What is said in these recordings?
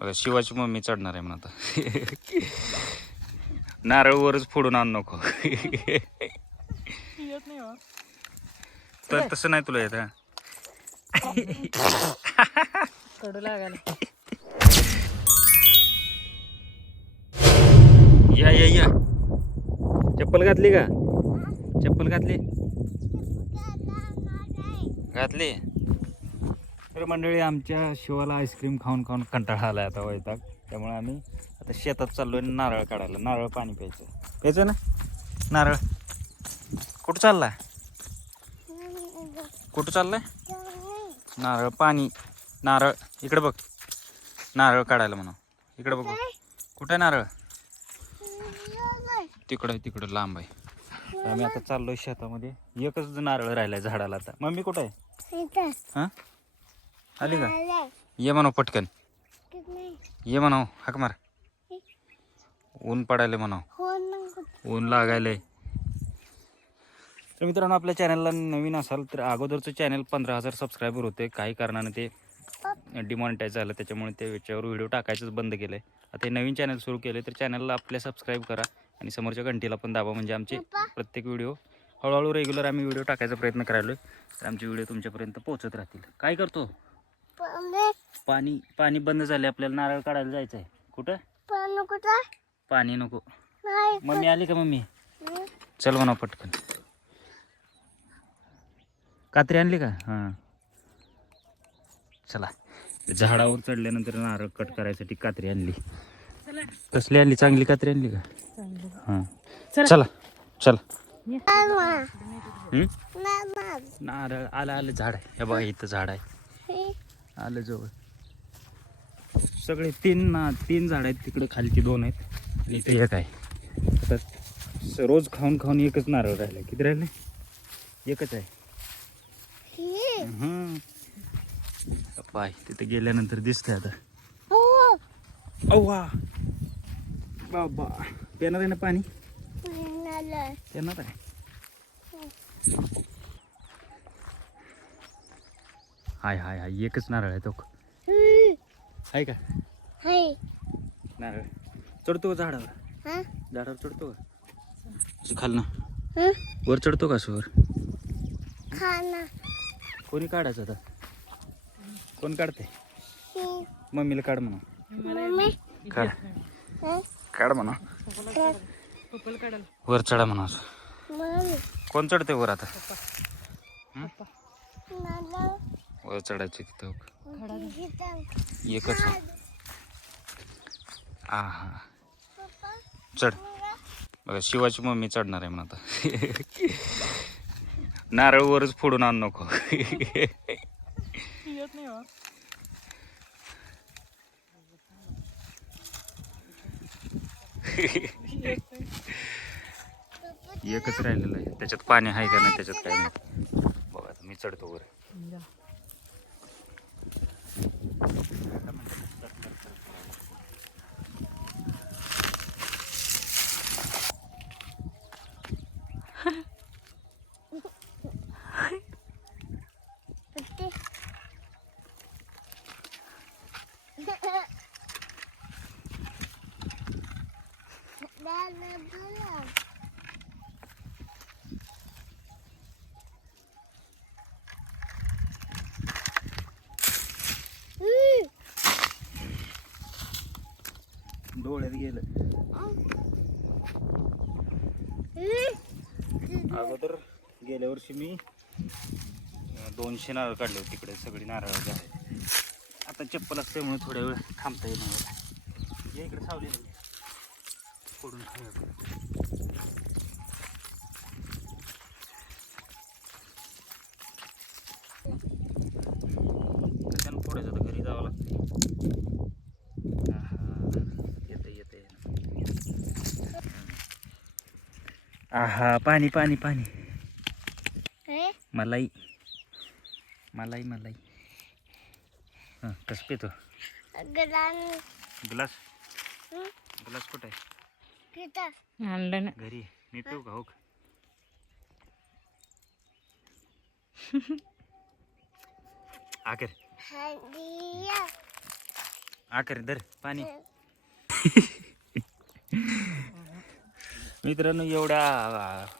बघा शिवाची मम्मी चढणार आहे म्हणून आता. नारळ वरच फोडून आण नको. तर तसं नाही तुला येत. कडू लागायला. या या या, चप्पल घातली का? चप्पल घातली घातली. तर मंडळी आमच्या शिवाला आईस्क्रीम खाऊन खाऊन कंटाळा आलाय आता वैताग. त्यामुळे आम्ही आता शेतात चाललोय नारळ काढायला. नारळ पाणी प्यायचं ना. नारळ कुठं चाललाय? कुठं चाललाय? नारळ पाणी. नारळ इकडे बघ. नारळ काढायला म्हणा. इकडे बघ. कुठं आहे नारळ? तिकडं लांब आहे. आम्ही आता चाललोय शेतामध्ये. एकच नारळ राहिलाय झाडाला आता. मम्मी कुठं आहे? हा आली का? ये म्हणाव पटकन. ये म्हणाव हाक मार. ऊन पडायला म्हणाव. ऊन लागायलंय. तर मित्रांनो, आपल्या चॅनलला नवीन असाल तर अगोदरचं चॅनल 15,000 सबस्क्रायबर होते. काही कारणाने ते डिमॉनिटाईज झालं. त्याच्यामुळे त्याच्यावर व्हिडिओ टाकायचंच बंद केलं आहे. आता हे नवीन चॅनल सुरू केलं तर चॅनलला आपल्या सबस्क्राईब करा आणि समोरच्या घंटीला पण दाबा. म्हणजे आमचे प्रत्येक व्हिडिओ हळूहळू रेग्युलर आम्ही व्हिडिओ टाकायचा प्रयत्न करायलो. तर आमचे व्हिडिओ तुमच्यापर्यंत पोहोचत राहतील. काय करतो? पाणी बंद झाले. आपल्याला नारळ काढायला जायचं आहे. कुठं? पाणी नको. मम्मी आली का? मम्मी चल म्हणा पटकन. कात्री आणली का? हां चला. झाडावर चढल्यानंतर नारळ कट करायसाठी कात्री आणली. कसली आणली? चांगली कात्री आणली का? हां चला चला. नारळ आलं झाड आहे. हे बघा इथं झाड आहे. आलं जवळ. सगळे तीन झाड आहेत. तिकडे खालची 2 आहेत आणि इथे 1 आहे. तर रोज खाऊन खाऊन एकच नारळ राहिला. किती राहिले? एकच आहे. पाय तिथे गेल्यानंतर दिसतंय आता. अव्वा बाबा, पेणार आहे ना पाणी? पेणार आहे. हाय एकच नारळ आहे तो. आहे का नारळ? चढतो का झाडावर? झाडावर चढतो का? खाल ना वर चढतो का? वर कोणी काढायचं आता? कोण काढते? मम्मीला काढ म्हणा. काढ म्हणा. वर चढा म्हणा. कोण चढते वर आता? वर चढायचे तिथं एकच आहे. हा चढ. बघा शिवाची मम्मी चढणार आहे म्हणून आता. नारळ वरच फोडून आण नको. एकच राहिलेलं आहे. त्याच्यात पाणी आहे का नाही त्याच्यात काय नाही. बघा मी चढतो वर. डोळ्यात गेलं. अगोदर गेल्या वर्षी मी 200 नारळ काढले होते तिकडे. सगळी नारळ झाले. आता चप्पल असल्यामुळे थोड्या वेळ थांबता येईल. या इकडे सावली फोडून खाऊया. त्याच्यानं फोडायचं तर घरी जावं लागतं. येते. आहा पाणी पाणी पाणी. मलाई. हां कसं पितो? ग्लास कुठं आहे? आणलं ना घरी. मी पिऊ का? हो आकर. आखरी धर पाणी. मित्रांनो एवढ्या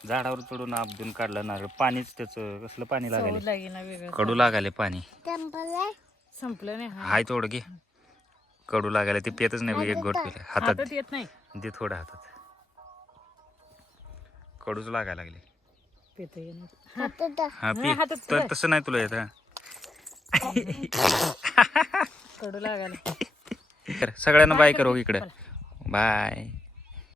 झाडावर चढून आपदून काढलं नारळ, पाणीच त्याचं कसलं पाणी चव लागायले, लागेना वेगळं. कडू लागायले पाणी. संपलं नाही हा. हाय थोडं घे, कडू लागायला ते पेतच नाही. एक घोट पिलं हातात हातात येत नाही. दे थोडं हातात, कडूच लागायला लागले. पेत येणं. हा हा, पी. हातात तर धर. तसं नाही तुला येत. हा कडू लागायला. सगळ्यांना बाय करू इकडे. बाय.